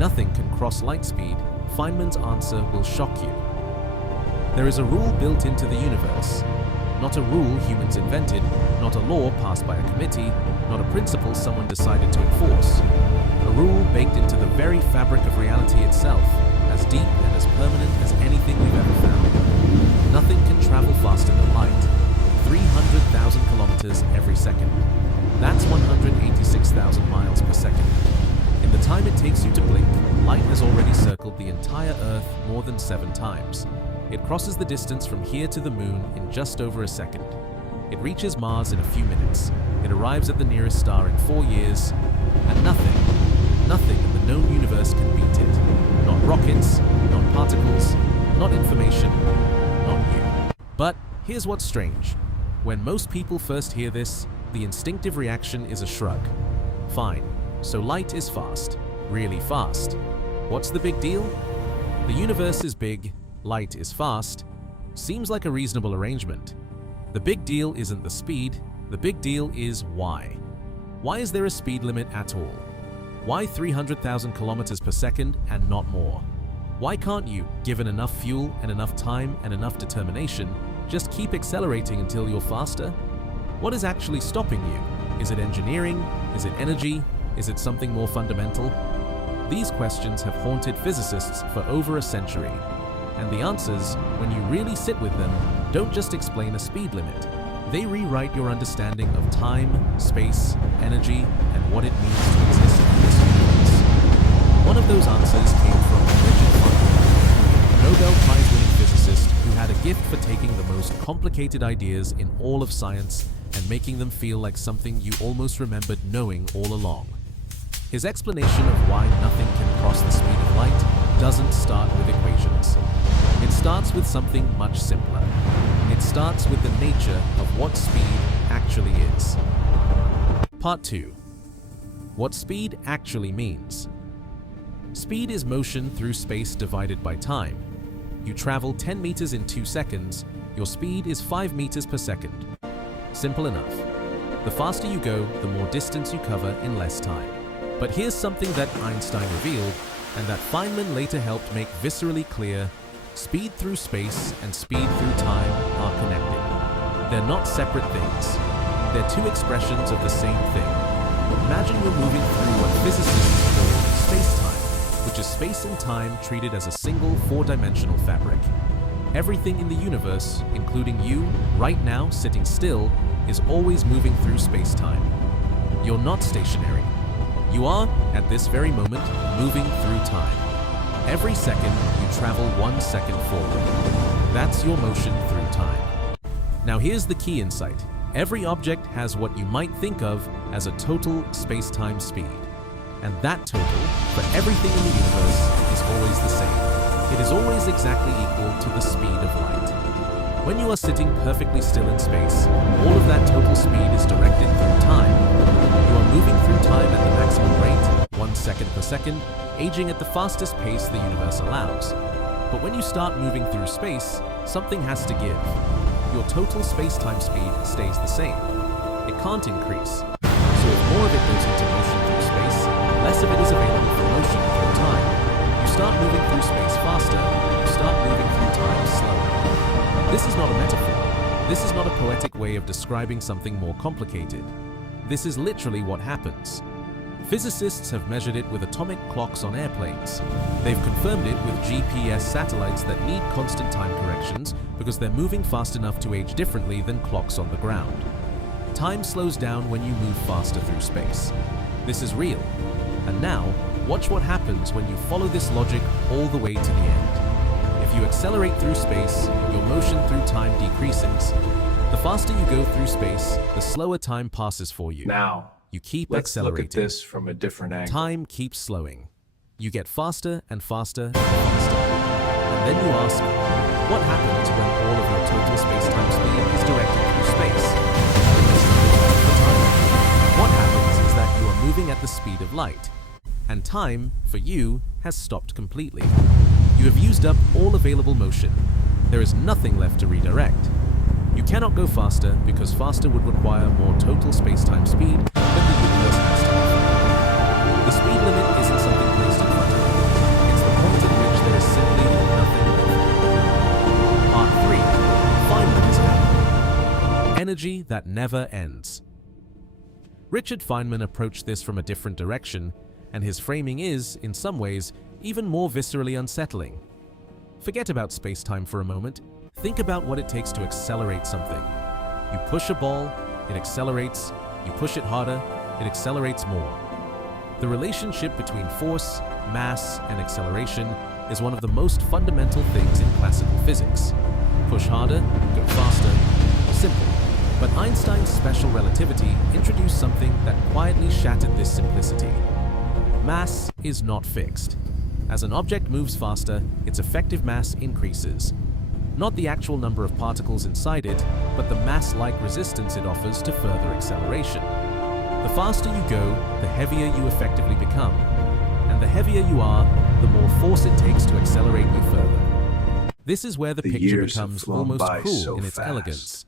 nothing can cross light speed, Feynman's answer will shock you. There is a rule built into the universe. Not a rule humans invented, not a law passed by a committee, not a principle someone decided to enforce. A rule baked into the very fabric of reality itself, as deep and as permanent as anything we've ever found. Nothing can travel faster than light. 300,000 kilometers every second. That's 186,000 miles per second. In the time it takes you to blink, light has already circled the entire Earth more than 7 times. It crosses the distance from here to the moon in just over a second. It reaches Mars in a few minutes. It arrives at the nearest star in 4 years. And nothing in the known universe can beat it. Not rockets, not particles, not information, not you. But here's what's strange. When most people first hear this, the instinctive reaction is a shrug. Fine, so light is fast. Really fast. What's the big deal? The universe is big, light is fast. Seems like a reasonable arrangement. The big deal isn't the speed, the big deal is why. Why is there a speed limit at all? Why 300,000 kilometers per second and not more? Why can't you, given enough fuel and enough time and enough determination, just keep accelerating until you're faster? What is actually stopping you? Is it engineering? Is it energy? Is it something more fundamental? These questions have haunted physicists for over a century. And the answers, when you really sit with them, don't just explain a speed limit. They rewrite your understanding of time, space, energy, and what it means to exist in this universe. One of those answers came from Richard Feynman, a Nobel Prize-winning physicist who had a gift for taking the most complicated ideas in all of science and making them feel like something you almost remembered knowing all along. His explanation of why nothing can cross the speed of light doesn't start with equations. It starts with something much simpler. It starts with the nature of what speed actually is. Part 2. What speed actually means. Speed is motion through space divided by time. You travel 10 meters in 2 seconds, your speed is 5 meters per second. Simple enough. The faster you go, the more distance you cover in less time. But here's something that Einstein revealed, and that Feynman later helped make viscerally clear: speed through space and speed through time are connected. They're not separate things. They're two expressions of the same thing. Imagine you're moving through what physicists call spacetime, which is space and time treated as a single 4-dimensional fabric. Everything in the universe, including you, right now sitting still, is always moving through space-time. You're not stationary. You are, at this very moment, moving through time. Every second, you travel 1 second forward. That's your motion through time. Now here's the key insight. Every object has what you might think of as a total space-time speed. And that total, for everything in the universe, is always the same. It is always exactly equal to the speed of light. When you are sitting perfectly still in space, all of that total speed is directed through time. You are moving through time at the maximum rate, 1 second per second, aging at the fastest pace the universe allows. But when you start moving through space, something has to give. Your total space-time speed stays the same. It can't increase. So if more of it goes into motion through space, less of it is available for motion through time. You start moving through space faster, you start moving through time slower. This is not a metaphor. This is not a poetic way of describing something more complicated. This is literally what happens. Physicists have measured it with atomic clocks on airplanes. They've confirmed it with GPS satellites that need constant time corrections because they're moving fast enough to age differently than clocks on the ground. Time slows down when you move faster through space. This is real. And now, watch what happens when you follow this logic all the way to the end. If you accelerate through space, your motion through time decreases. The faster you go through space, the slower time passes for you. Now, you keep let's accelerating. look at this from a different angle. Time keeps slowing. You get faster and faster and faster. And then you ask, what happens when all of your total space-time speed is directed through space? What happens is that you are moving at the speed of light, and time, for you, has stopped completely. You have used up all available motion. There is nothing left to redirect. You cannot go faster because faster would require more total space-time speed than the universe has to offer. The speed limit isn't something placed in front of you. energy that never ends. Richard Feynman approached this from a different direction, and his framing is, in some ways, even more viscerally unsettling. Forget about space-time for a moment. Think about what it takes to accelerate something. You push a ball, it accelerates. You push it harder, it accelerates more. The relationship between force, mass, and acceleration is one of the most fundamental things in classical physics. Push harder, go faster, simple. But Einstein's special relativity introduced something that quietly shattered this simplicity. Mass is not fixed. As an object moves faster, its effective mass increases. Not the actual number of particles inside it, but the mass-like resistance it offers to further acceleration. The faster you go, the heavier you effectively become. And the heavier you are, the more force it takes to accelerate you further. This is where the picture becomes almost cruel in its elegance.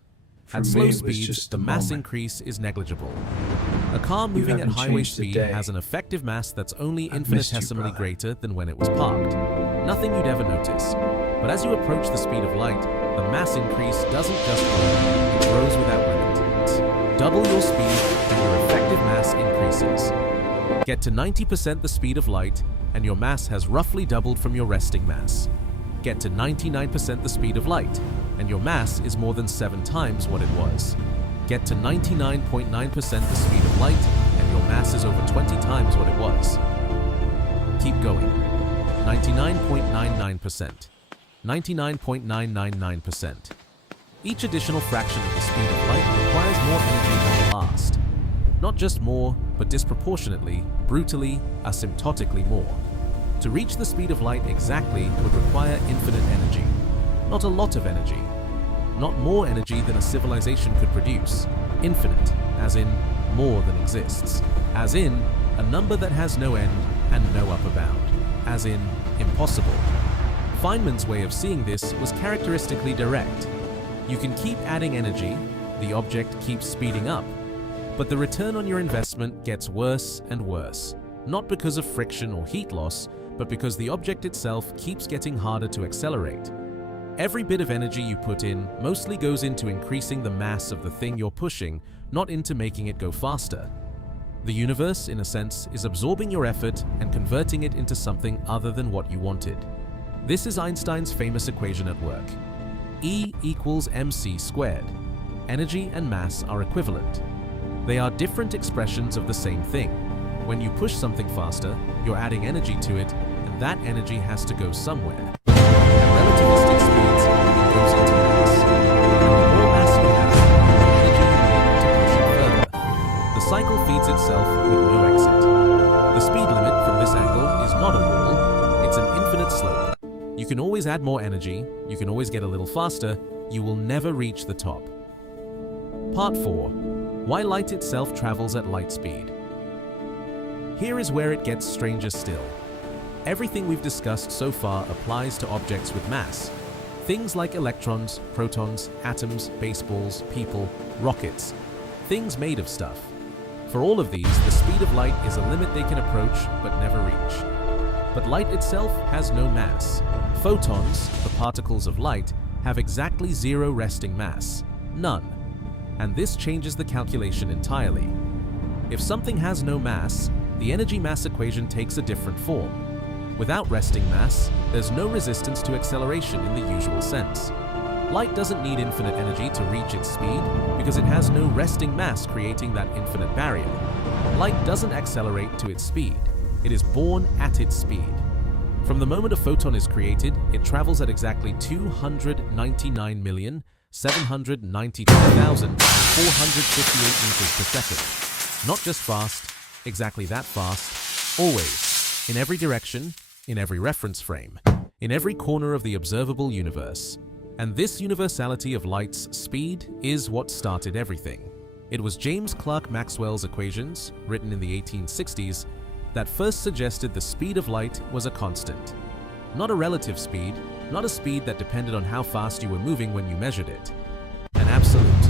At slow speed, the mass increase is negligible. A car moving at highway speed has an effective mass that's only infinitesimally greater than when it was parked. Nothing you'd ever notice. But as you approach the speed of light, the mass increase doesn't just grow, it grows without limit. Double your speed and your effective mass increases. Get to 90% the speed of light, and your mass has roughly doubled from your resting mass. Get to 99% the speed of light, and your mass is more than 7 times what it was. Get to 99.9% the speed of light, and your mass is over 20 times what it was. Keep going. 99.99%. 99.999%. Each additional fraction of the speed of light requires more energy than the last. Not just more, but disproportionately, brutally, asymptotically more. To reach the speed of light exactly would require infinite energy. Not a lot of energy. Not more energy than a civilization could produce. Infinite, as in more than exists. As in a number that has no end and no upper bound. As in impossible. Feynman's way of seeing this was characteristically direct. You can keep adding energy, the object keeps speeding up, but the return on your investment gets worse and worse. Not because of friction or heat loss, but because the object itself keeps getting harder to accelerate. Every bit of energy you put in mostly goes into increasing the mass of the thing you're pushing, not into making it go faster. The universe, in a sense, is absorbing your effort and converting it into something other than what you wanted. This is Einstein's famous equation at work. E equals mc squared. Energy and mass are equivalent. They are different expressions of the same thing. When you push something faster, you're adding energy to it, and that energy has to go somewhere. At relativistic speeds, it goes into mass. And the more mass you have, the more energy you need to push it further. The cycle feeds itself with no exit. The speed limit from this angle is not a wall, it's an infinite slope. You can always add more energy, you can always get a little faster, you will never reach the top. Part 4. Why light itself travels at light speed. Here is where it gets stranger still. Everything we've discussed so far applies to objects with mass. Things like electrons, protons, atoms, baseballs, people, rockets. Things made of stuff. For all of these, the speed of light is a limit they can approach but never reach. But light itself has no mass. Photons, the particles of light, have exactly 0 resting mass. None. And this changes the calculation entirely. If something has no mass, the energy-mass equation takes a different form. Without resting mass, there's no resistance to acceleration in the usual sense. Light doesn't need infinite energy to reach its speed because it has no resting mass creating that infinite barrier. Light doesn't accelerate to its speed. It is born at its speed. From the moment a photon is created, it travels at exactly 299,792,458 meters per second. Not just fast, exactly that fast, always, in every direction, in every reference frame, in every corner of the observable universe. And this universality of light's speed is what started everything. It was James Clerk Maxwell's equations, written in the 1860s, that first suggested the speed of light was a constant. Not a relative speed, not a speed that depended on how fast you were moving when you measured it. An absolute,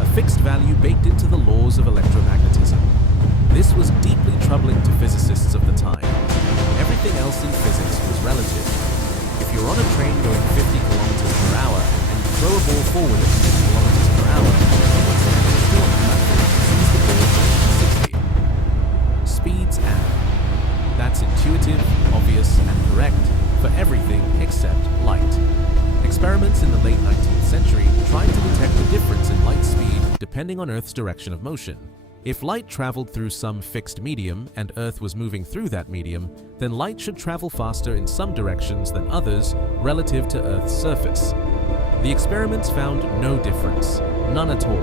a fixed value baked into the laws of electromagnetism. This was deeply troubling to physicists of the time. Everything else in physics was relative. If you're on a train going 50 kilometers per hour and you throw a ball forward at 50 kilometers per hour, what's 64 to 60. Speeds add. That's intuitive, obvious, and correct for everything except light. Experiments in the late 19th century tried to detect the difference in light speed depending on Earth's direction of motion. If light traveled through some fixed medium and Earth was moving through that medium, then light should travel faster in some directions than others relative to Earth's surface. The experiments found no difference, none at all.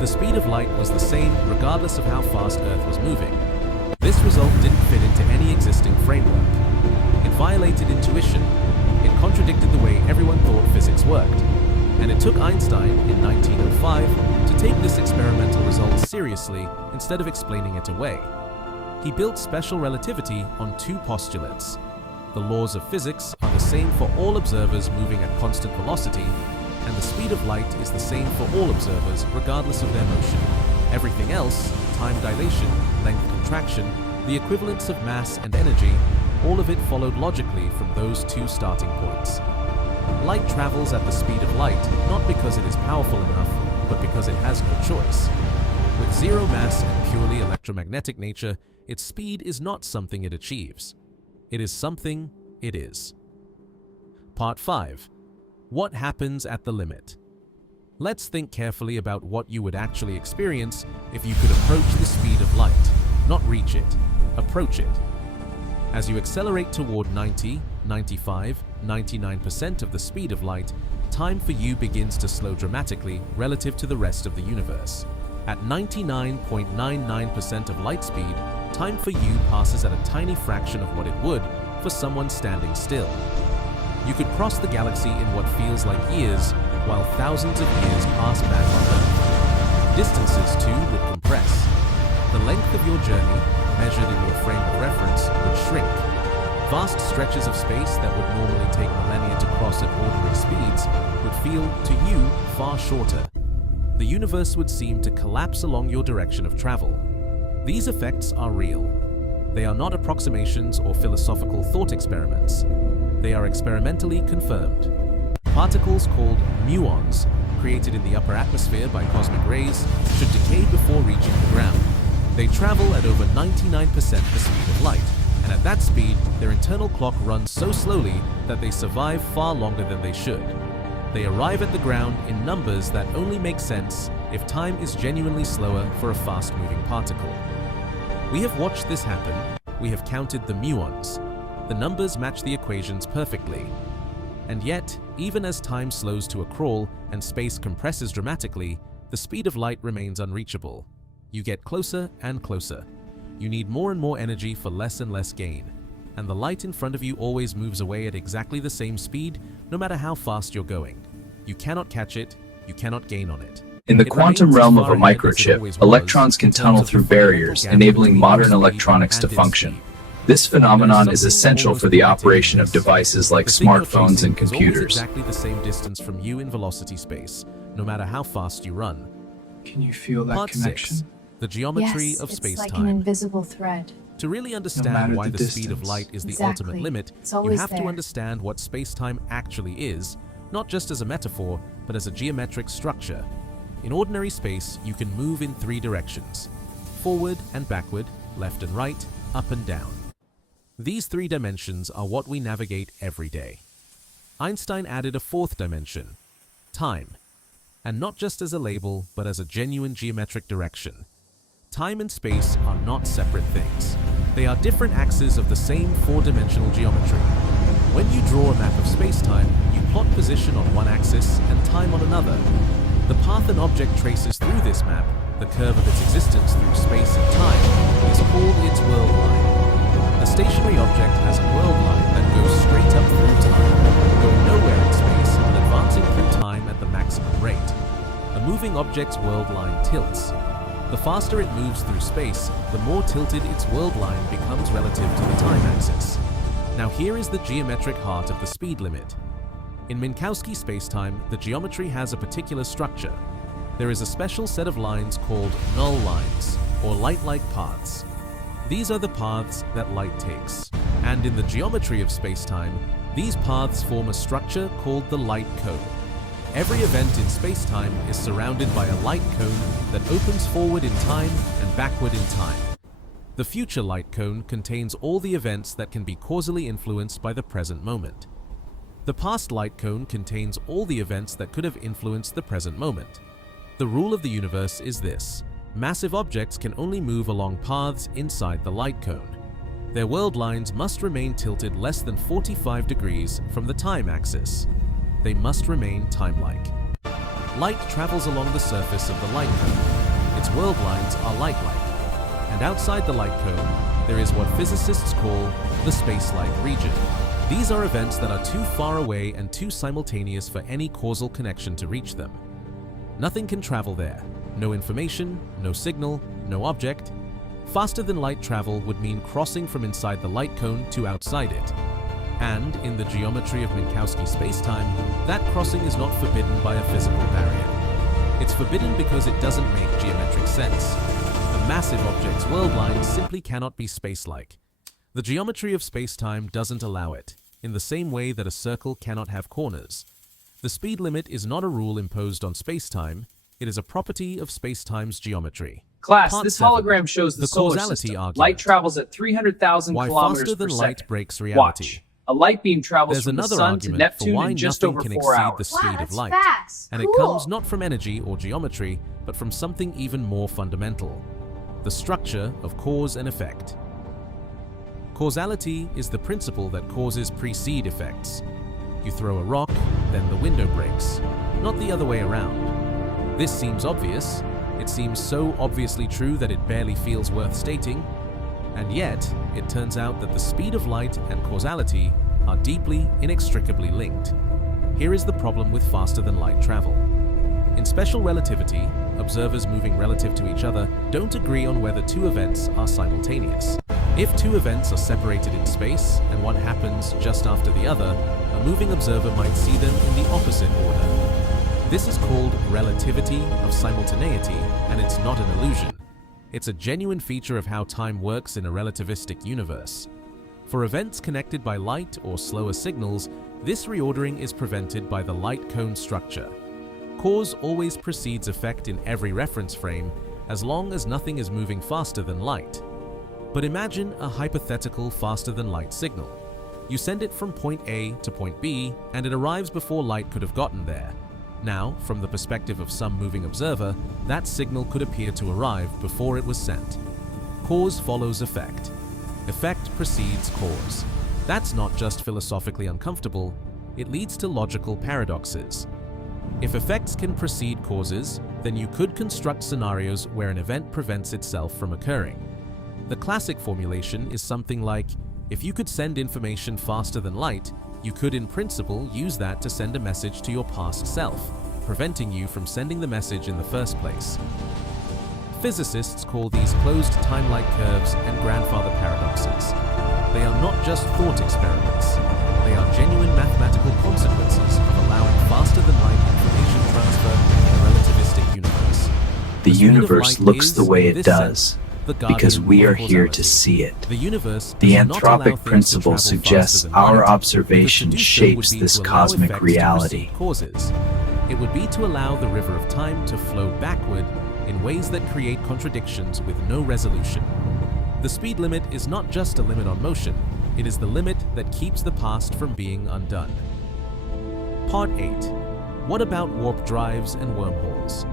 The speed of light was the same regardless of how fast Earth was moving. This result didn't fit into any existing framework. It violated intuition. It contradicted the way everyone thought physics worked. And it took Einstein in 1905 to take this experimental result seriously instead of explaining it away. He built special relativity on two postulates. The laws of physics are the same for all observers moving at constant velocity, and the speed of light is the same for all observers regardless of their motion. Everything else, time dilation, length contraction, the equivalence of mass and energy, all of it followed logically from those two starting points. Light travels at the speed of light not because it is powerful enough, but because it has no choice. With zero mass and purely electromagnetic nature, its speed is not something it achieves. It is something it is. Part 5. What happens at the limit? Let's think carefully about what you would actually experience if you could approach the speed of light. Not reach it, approach it. As you accelerate toward 90, 95, 99% of the speed of light, time for you begins to slow dramatically relative to the rest of the universe. At 99.99% of light speed, time for you passes at a tiny fraction of what it would for someone standing still. You could cross the galaxy in what feels like years, while thousands of years pass back on Earth. Distances, too, would compress. The length of your journey, measured in your frame of reference, would shrink. Vast stretches of space that would normally take millennia to cross at ordinary speeds would feel, to you, far shorter. The universe would seem to collapse along your direction of travel. These effects are real. They are not approximations or philosophical thought experiments. They are experimentally confirmed. Particles called muons, created in the upper atmosphere by cosmic rays, should decay before reaching the ground. They travel at over 99% the speed of light, and at that speed, their internal clock runs so slowly that they survive far longer than they should. They arrive at the ground in numbers that only make sense if time is genuinely slower for a fast-moving particle. We have watched this happen. We have counted the muons. The numbers match the equations perfectly. And yet, even as time slows to a crawl and space compresses dramatically, the speed of light remains unreachable. You get closer and closer. You need more and more energy for less and less gain. And the light in front of you always moves away at exactly the same speed, no matter how fast you're going. You cannot catch it, you cannot gain on it. In the quantum realm of a microchip, electrons can tunnel through barriers, enabling modern electronics to function. This phenomenon is essential for the operation of devices like smartphones and computers. Exactly the same distance from you in velocity space, no matter how fast you run. Can you feel that Part connection? 6. The geometry of It's space-time. like an invisible thread. To really understand why the speed of light is the ultimate Exactly. limit, It's you always have to there. understand what space-time actually is, not just as a metaphor, but as a geometric structure. In ordinary space, you can move in three directions: forward and backward, left and right, up and down. These three dimensions are what we navigate every day. Einstein added a fourth dimension: time. And not just as a label, but as a genuine geometric direction. Time and space are not separate things. They are different axes of the same four-dimensional geometry. When you draw a map of space-time, you plot position on one axis and time on another. The path an object traces through this map, the curve of its existence through space and time, is called its world line. A stationary object has a world line that goes straight up through time, going nowhere in space and advancing through time at the maximum rate. A moving object's world line tilts. The faster it moves through space, the more tilted its world line becomes relative to the time axis. Now here is the geometric heart of the speed limit. In Minkowski spacetime, the geometry has a particular structure. There is a special set of lines called null lines, or light-like paths. These are the paths that light takes. And in the geometry of spacetime, these paths form a structure called the light cone. Every event in spacetime is surrounded by a light cone that opens forward in time and backward in time. The future light cone contains all the events that can be causally influenced by the present moment. The past light cone contains all the events that could have influenced the present moment. The rule of the universe is this: massive objects can only move along paths inside the light cone. Their world lines must remain tilted less than 45 degrees from the time axis. They must remain time-like. Light travels along the surface of the light cone. Its world lines are light-like. And outside the light cone, there is what physicists call the space-like region. These are events that are too far away and too simultaneous for any causal connection to reach them. Nothing can travel there. No information, no signal, no object. Faster than light travel would mean crossing from inside the light cone to outside it. And in the geometry of Minkowski spacetime, that crossing is not forbidden by a physical barrier. It's forbidden because it doesn't make geometric sense. A massive object's world line simply cannot be space-like. The geometry of spacetime doesn't allow it, in the same way that a circle cannot have corners. The speed limit is not a rule imposed on spacetime, it is a property of spacetime's geometry. Class, Part this 7. hologram shows the solar causality system. argument. Light travels at 300,000 Why kilometers faster per than second. light breaks reality. Watch. A light beam travels There's from the another sun to argument for Neptune why in just nothing over can 4 exceed hours. the speed of that's light. fast. And Cool. it comes not from energy or geometry, but from something even more fundamental: the structure of cause and effect. Causality is the principle that causes precede effects. You throw a rock, then the window breaks, not the other way around. This seems obvious. It seems so obviously true that it barely feels worth stating. And yet, it turns out that the speed of light and causality are deeply, inextricably linked. Here is the problem with faster-than-light travel. In special relativity, observers moving relative to each other don't agree on whether two events are simultaneous. If two events are separated in space and one happens just after the other, a moving observer might see them in the opposite order. This is called relativity of simultaneity, and it's not an illusion. It's a genuine feature of how time works in a relativistic universe. For events connected by light or slower signals, this reordering is prevented by the light cone structure. Cause always precedes effect in every reference frame, as long as nothing is moving faster than light. But imagine a hypothetical faster-than-light signal. You send it from point A to point B, and it arrives before light could have gotten there. Now, from the perspective of some moving observer, that signal could appear to arrive before it was sent. Cause follows effect. Effect precedes cause. That's not just philosophically uncomfortable, it leads to logical paradoxes. If effects can precede causes, then you could construct scenarios where an event prevents itself from occurring. The classic formulation is something like, if you could send information faster than light, you could in principle use that to send a message to your past self, preventing you from sending the message in the first place. Physicists call these closed time-like curves and grandfather paradoxes. They are not just thought experiments, they are genuine mathematical consequences of allowing faster-than-light information transfer in a relativistic universe. The speed of universe light looks is, the way in it this does, sense, the because guardian we of are here to causality. see it. The universe The does not allow anthropic things to principle travel faster suggests than our light, observation because to do so would shapes be this to allow cosmic effects to reality. precede causes. It would be to allow the river of time to flow backward in ways that create contradictions with no resolution. The speed limit is not just a limit on motion, it is the limit that keeps the past from being undone. Part 8. What about warp drives and wormholes?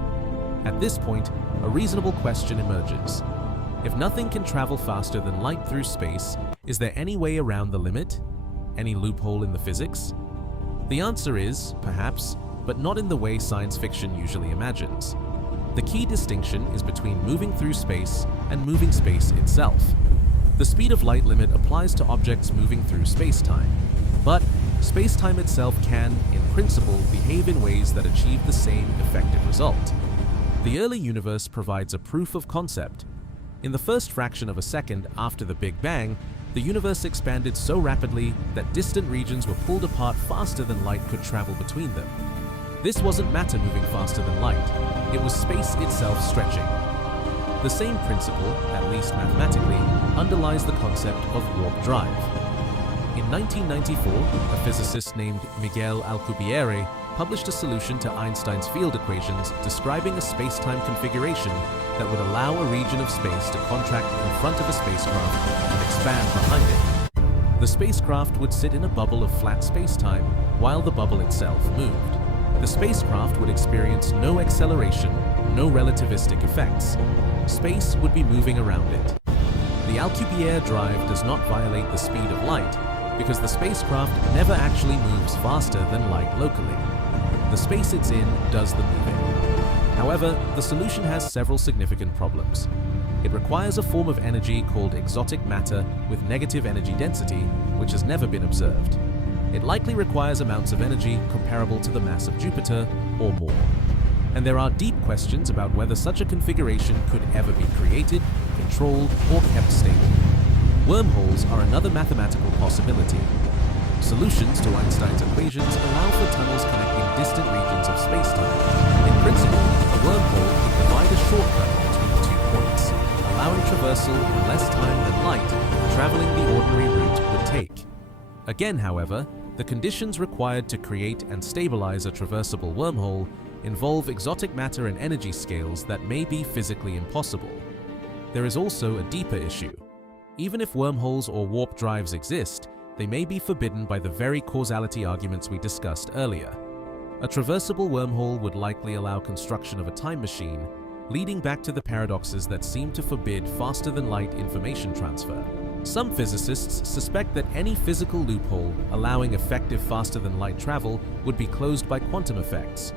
At this point, a reasonable question emerges. If nothing can travel faster than light through space, is there any way around the limit? Any loophole in the physics? The answer is, perhaps, but not in the way science fiction usually imagines. The key distinction is between moving through space and moving space itself. The speed of light limit applies to objects moving through space-time, but space-time itself can, in principle, behave in ways that achieve the same effective result. The early universe provides a proof of concept. In the first fraction of a second after the Big Bang, the universe expanded so rapidly that distant regions were pulled apart faster than light could travel between them. This wasn't matter moving faster than light, it was space itself stretching. The same principle, at least mathematically, underlies the concept of warp drive. In 1994, a physicist named Miguel Alcubierre published a solution to Einstein's field equations describing a space-time configuration that would allow a region of space to contract in front of a spacecraft and expand behind it. The spacecraft would sit in a bubble of flat space-time while the bubble itself moved. The spacecraft would experience no acceleration, no relativistic effects. Space would be moving around it. The Alcubierre drive does not violate the speed of light because the spacecraft never actually moves faster than light locally. The space it's in does the moving. However, the solution has several significant problems. It requires a form of energy called exotic matter with negative energy density, which has never been observed. It likely requires amounts of energy comparable to the mass of Jupiter or more. And there are deep questions about whether such a configuration could ever be created, controlled, or kept stable. Wormholes are another mathematical possibility. Solutions to Einstein's equations allow for tunnels connecting distant regions of spacetime. In principle, a wormhole could provide a shortcut between two points, allowing traversal in less time than light, traveling the ordinary route would take. Again, however, the conditions required to create and stabilize a traversable wormhole involve exotic matter and energy scales that may be physically impossible. There is also a deeper issue. Even if wormholes or warp drives exist, they may be forbidden by the very causality arguments we discussed earlier. A traversable wormhole would likely allow construction of a time machine, leading back to the paradoxes that seem to forbid faster-than-light information transfer. Some physicists suspect that any physical loophole allowing effective faster-than-light travel would be closed by quantum effects,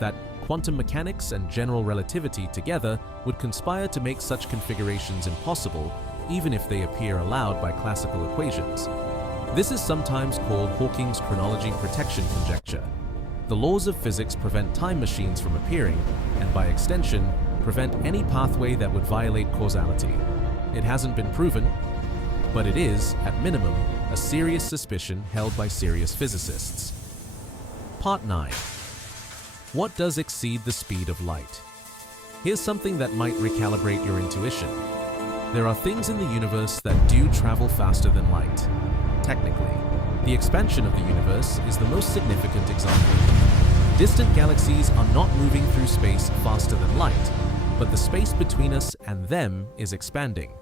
that quantum mechanics and general relativity together would conspire to make such configurations impossible, even if they appear allowed by classical equations. This is sometimes called Hawking's chronology protection conjecture. The laws of physics prevent time machines from appearing, and by extension, prevent any pathway that would violate causality. It hasn't been proven, but it is, at minimum, a serious suspicion held by serious physicists. Part 9. What does exceed the speed of light? Here's something that might recalibrate your intuition. There are things in the universe that do travel faster than light. Technically, the expansion of the universe is the most significant example. Distant galaxies are not moving through space faster than light, but the space between us and them is expanding.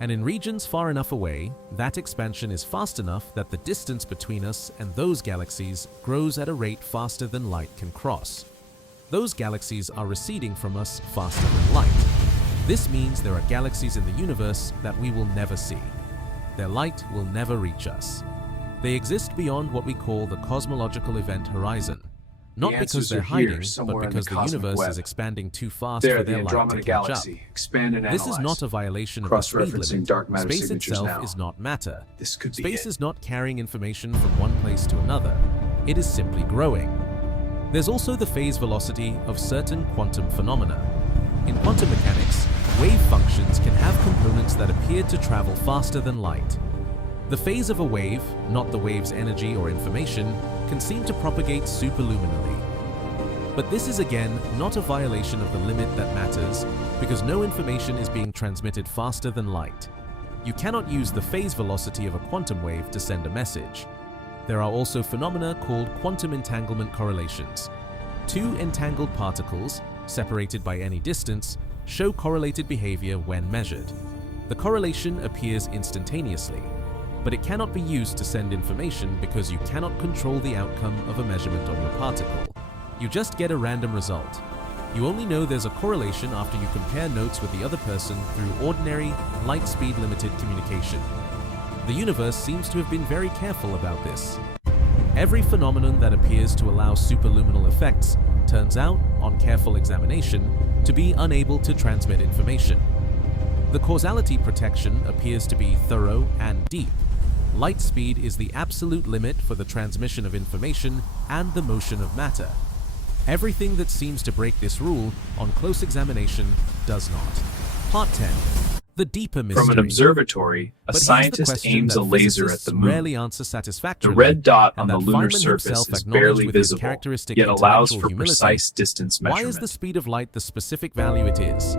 And in regions far enough away, that expansion is fast enough that the distance between us and those galaxies grows at a rate faster than light can cross. Those galaxies are receding from us faster than light. This means there are galaxies in the universe that we will never see. Their light will never reach us. They exist beyond what we call the cosmological event horizon. Not because they're hiding, but because the universe is expanding too fast for their light to catch up. This is not a violation of the speed limit. Space itself is not matter. Space is not carrying information from one place to another. It is simply growing. There's also the phase velocity of certain quantum phenomena. In quantum mechanics, wave functions can have components that appear to travel faster than light. The phase of a wave, not the wave's energy or information, can seem to propagate superluminally. But this is again not a violation of the limit that matters, because no information is being transmitted faster than light. You cannot use the phase velocity of a quantum wave to send a message. There are also phenomena called quantum entanglement correlations. Two entangled particles, separated by any distance, show correlated behavior when measured. The correlation appears instantaneously, but it cannot be used to send information because you cannot control the outcome of a measurement on your particle. You just get a random result. You only know there's a correlation after you compare notes with the other person through ordinary, light-speed limited communication. The universe seems to have been very careful about this. Every phenomenon that appears to allow superluminal effects turns out, on careful examination, to be unable to transmit information. The causality protection appears to be thorough and deep. Light speed is the absolute limit for the transmission of information and the motion of matter. Everything that seems to break this rule, on close examination, does not. Part 10. The deeper mystery. From an observatory, a scientist aims a laser at the moon. Rarely answer satisfactorily, the red dot on the lunar Feynman surface is barely visible, yet allows for precise distance measurement. Why is the speed of light the specific value it is?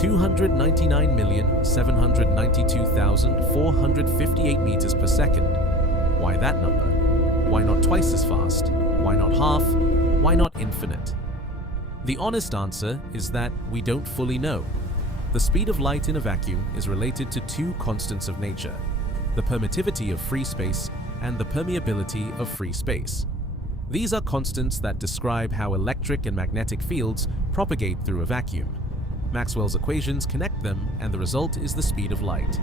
299,792,458 meters per second. Why that number? Why not twice as fast? Why not half? Why not infinite? The honest answer is that we don't fully know. The speed of light in a vacuum is related to two constants of nature: the permittivity of free space and the permeability of free space. These are constants that describe how electric and magnetic fields propagate through a vacuum. Maxwell's equations connect them, and the result is the speed of light.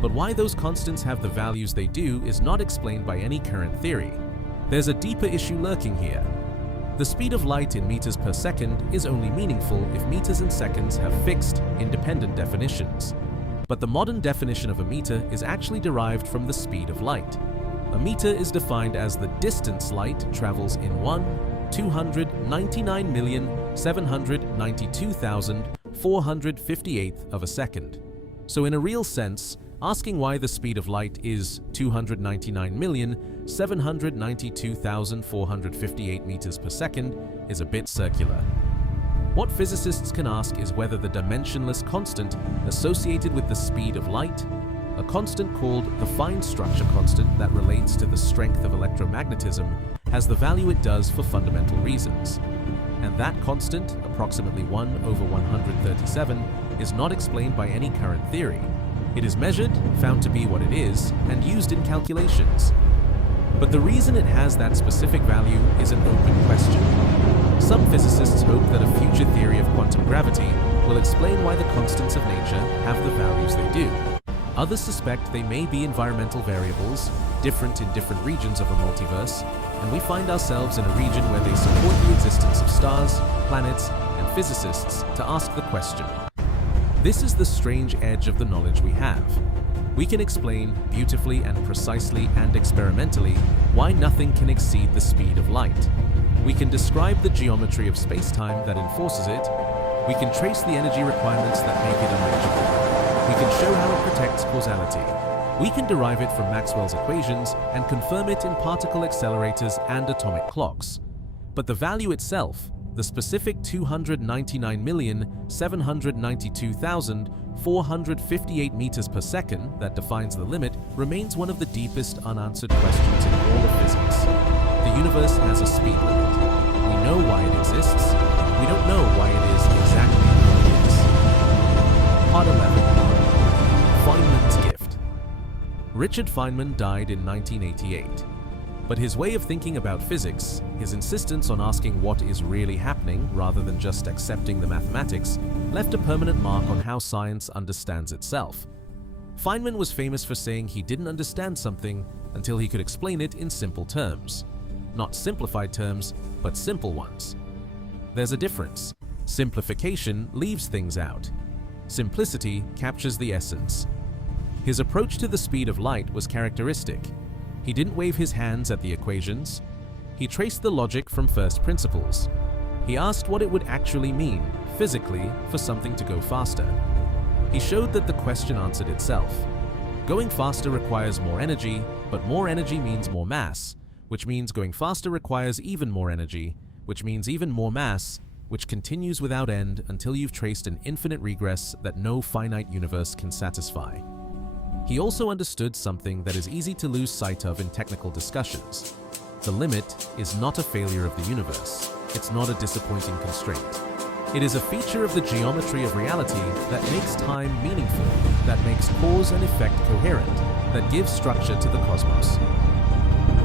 But why those constants have the values they do is not explained by any current theory. There's a deeper issue lurking here. The speed of light in meters per second is only meaningful if meters and seconds have fixed, independent definitions. But the modern definition of a meter is actually derived from the speed of light. A meter is defined as the distance light travels in 1/299,792,458th of a second. So in a real sense, asking why the speed of light is 299,792,458 meters per second is a bit circular. What physicists can ask is whether the dimensionless constant associated with the speed of light, a constant called the fine structure constant that relates to the strength of electromagnetism, has the value it does for fundamental reasons. And that constant, approximately 1/137, is not explained by any current theory. It is measured, found to be what it is, and used in calculations. But the reason it has that specific value is an open question. Some physicists hope that a future theory of quantum gravity will explain why the constants of nature have the values they do. Others suspect they may be environmental variables, different in different regions of a multiverse, and we find ourselves in a region where they support the existence of stars, planets, and physicists to ask the question. This is the strange edge of the knowledge we have. We can explain beautifully and precisely and experimentally why nothing can exceed the speed of light. We can describe the geometry of spacetime that enforces it. We can trace the energy requirements that make it unreachable. We can show how it protects causality. We can derive it from Maxwell's equations and confirm it in particle accelerators and atomic clocks. But the value itself, the specific 299,792,458 meters per second that defines the limit, remains one of the deepest unanswered questions in all of physics. The universe has a speed limit. We know why it exists. We don't know why it is exactly what it is. Part 11. Feynman's gift. Richard Feynman died in 1988. But his way of thinking about physics, his insistence on asking what is really happening rather than just accepting the mathematics, left a permanent mark on how science understands itself. Feynman was famous for saying he didn't understand something until he could explain it in simple terms. Not simplified terms, but simple ones. There's a difference. Simplification leaves things out. Simplicity captures the essence. His approach to the speed of light was characteristic. He didn't wave his hands at the equations. He traced the logic from first principles. He asked what it would actually mean, physically, for something to go faster. He showed that the question answered itself. Going faster requires more energy, but more energy means more mass, which means going faster requires even more energy, which means even more mass, which continues without end until you've traced an infinite regress that no finite universe can satisfy. He also understood something that is easy to lose sight of in technical discussions. The limit is not a failure of the universe. It's not a disappointing constraint. It is a feature of the geometry of reality that makes time meaningful, that makes cause and effect coherent, that gives structure to the cosmos.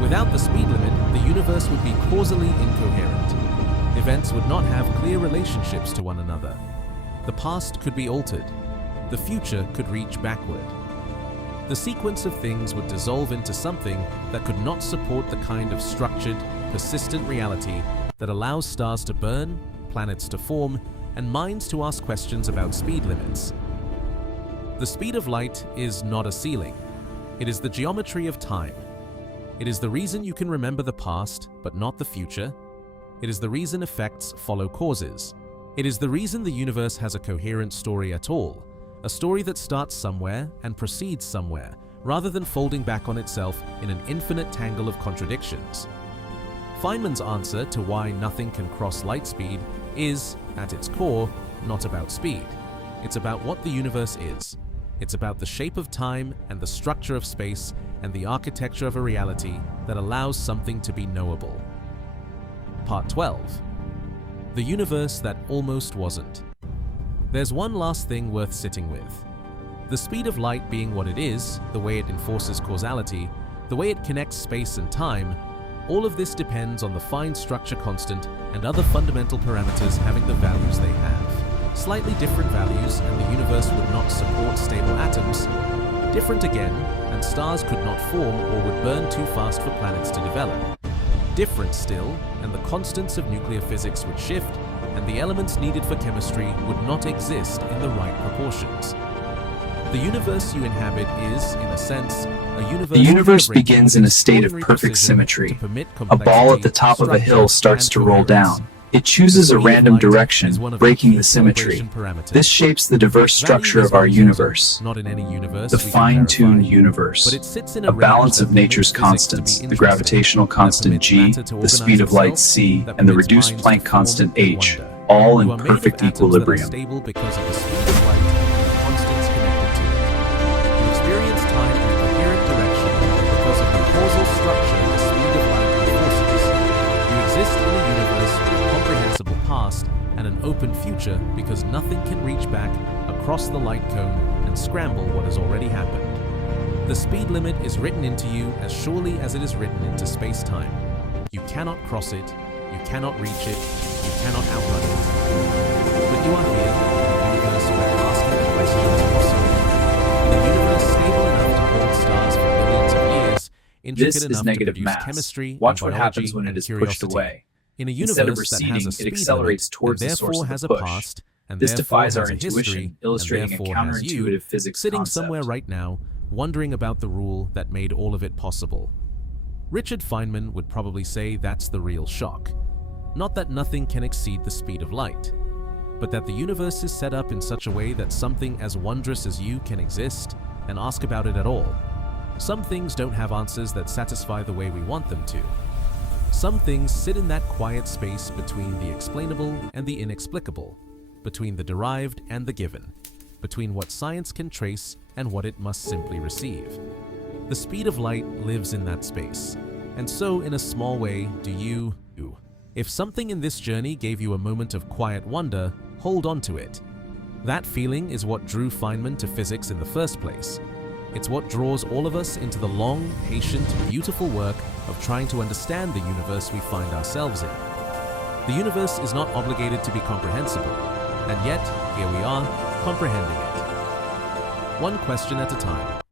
Without the speed limit, the universe would be causally incoherent. Events would not have clear relationships to one another. The past could be altered. The future could reach backward. The sequence of things would dissolve into something that could not support the kind of structured, persistent reality that allows stars to burn, planets to form, and minds to ask questions about speed limits. The speed of light is not a ceiling. It is the geometry of time. It is the reason you can remember the past, but not the future. It is the reason effects follow causes. It is the reason the universe has a coherent story at all. A story that starts somewhere and proceeds somewhere, rather than folding back on itself in an infinite tangle of contradictions. Feynman's answer to why nothing can cross light speed is, at its core, not about speed. It's about what the universe is. It's about the shape of time and the structure of space and the architecture of a reality that allows something to be knowable. Part 12. The universe that almost wasn't. There's one last thing worth sitting with. The speed of light being what it is, the way it enforces causality, the way it connects space and time, all of this depends on the fine structure constant and other fundamental parameters having the values they have. Slightly different values and the universe would not support stable atoms. Different again, and stars could not form or would burn too fast for planets to develop. Different still, and the constants of nuclear physics would shift, and the elements needed for chemistry would not exist in the right proportions. The universe you inhabit is, in a sense, a universe. The universe begins in a state of perfect symmetry. A ball at the top of a hill starts to roll down. It chooses a random direction, breaking the symmetry. This shapes the diverse structure of our universe, the fine-tuned universe, a balance of nature's constants, the gravitational constant g, the speed of light c, and the reduced Planck constant h, all in perfect equilibrium. And an open future because nothing can reach back across the light cone and scramble what has already happened. The speed limit is written into you as surely as it is written into space-time. You cannot cross it, you cannot reach it, you cannot outrun it. But you are here, in a universe where asking the question is possible. In a universe stable enough to hold stars for billions of years, intricate enough to produce chemistry, Watch what biology, happens when it is curiosity. pushed away. In a universe that has a speed limit, and therefore has a past, and this therefore defies has our a history, intuition, illustrating and a therefore has you, counterintuitive physics sitting concept. somewhere right now, wondering about the rule that made all of it possible. Richard Feynman would probably say that's the real shock. Not that nothing can exceed the speed of light, but that the universe is set up in such a way that something as wondrous as you can exist and ask about it at all. Some things don't have answers that satisfy the way we want them to. Some things sit in that quiet space between the explainable and the inexplicable, between the derived and the given, between what science can trace and what it must simply receive. The speed of light lives in that space, and so in a small way do you. If something in this journey gave you a moment of quiet wonder, hold on to it. That feeling is what drew Feynman to physics in the first place. It's what draws all of us into the long, patient, beautiful work of trying to understand the universe we find ourselves in. The universe is not obligated to be comprehensible, and yet, here we are, comprehending it. One question at a time.